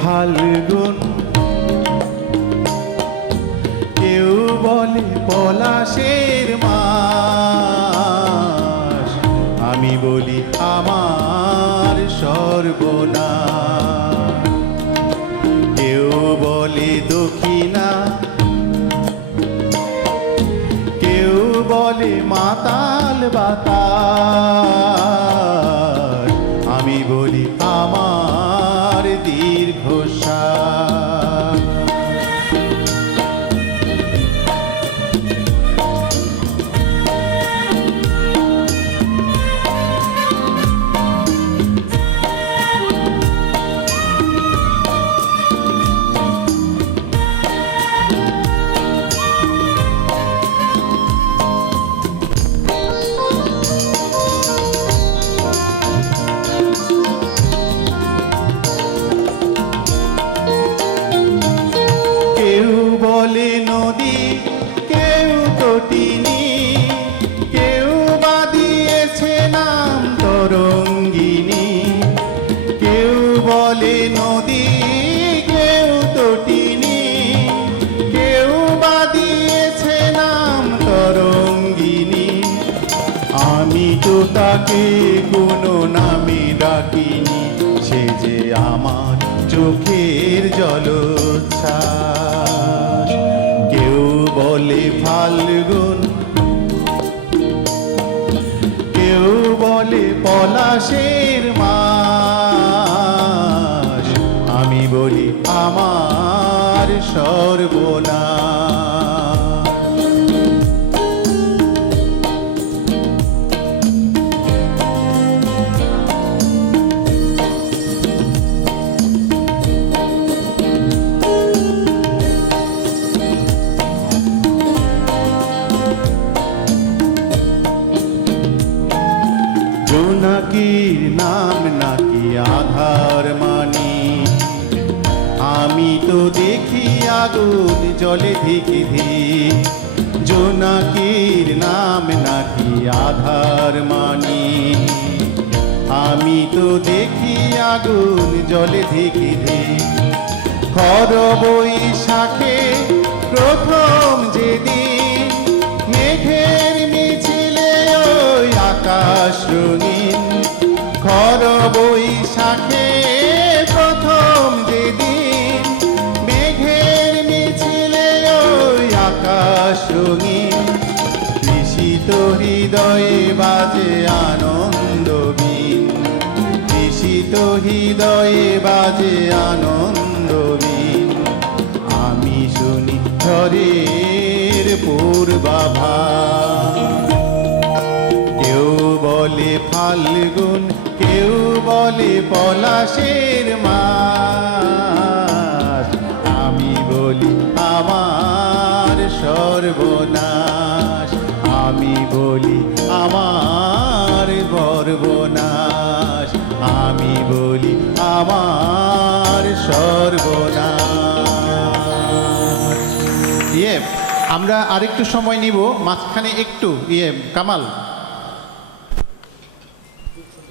ফাল্গুন, কেউ বলে পলাশের মাস, আমি বলি আমার সর্বনাশ। কেউ বলে দক্ষিণা, কেউ বলে মাতাল বাতাস, আমি বলি আমার দীর্ঘশ্বাস। বলে নদী, কেউ তটিনী, কেউ বা দিয়েছে নাম তরঙ্গিনী। কেউ বলে নদী, কেউ তটিনী, কেউ বা দিয়েছে নাম তরঙ্গিনী। আমি তো তাকে কোনো নামে ডাকিনি, সে যে আমার চোখের জলোচ্ছ্বাস। কেউ বলে ফাল্গুন, কেউ বলে পলাশের মাস, আমি বলি আমার সর্বনাশ। জোনাকির নাম নাকি আধার মানি, আমি তো দেখি আগুন জলে ধিকি ধিক। জোনাকির নাম নাকি আধার মানি, আমি তো দেখি আগুন জলে ধিকি ধিক। খর বৈশাখে প্রথম যেদিন, মেঘের মিছিলে ওই আকাশ রঙিন। খর বৈশাখে প্রথম যেদিন, মেঘের মিছিলে ওই আকাশ রঙিন। তৃষিত হৃদয়ে বাজে আনন্দ বীণ, তৃষিত হৃদয়ে বাজে আনন্দ বীণ। আমি শুনি ঝড়ের পূর্বাভাস। কেউ বলে ফাল্গুন, কেউ বলে পলাশের মাস, আমি বলি আমার সর্বনাশ। আমি বলি আমার সর্বনাশ, আমি বলি আমার সর্বনাশ। আমরা আরেকটু সময় নিব, মাঝখানে একটু কামাল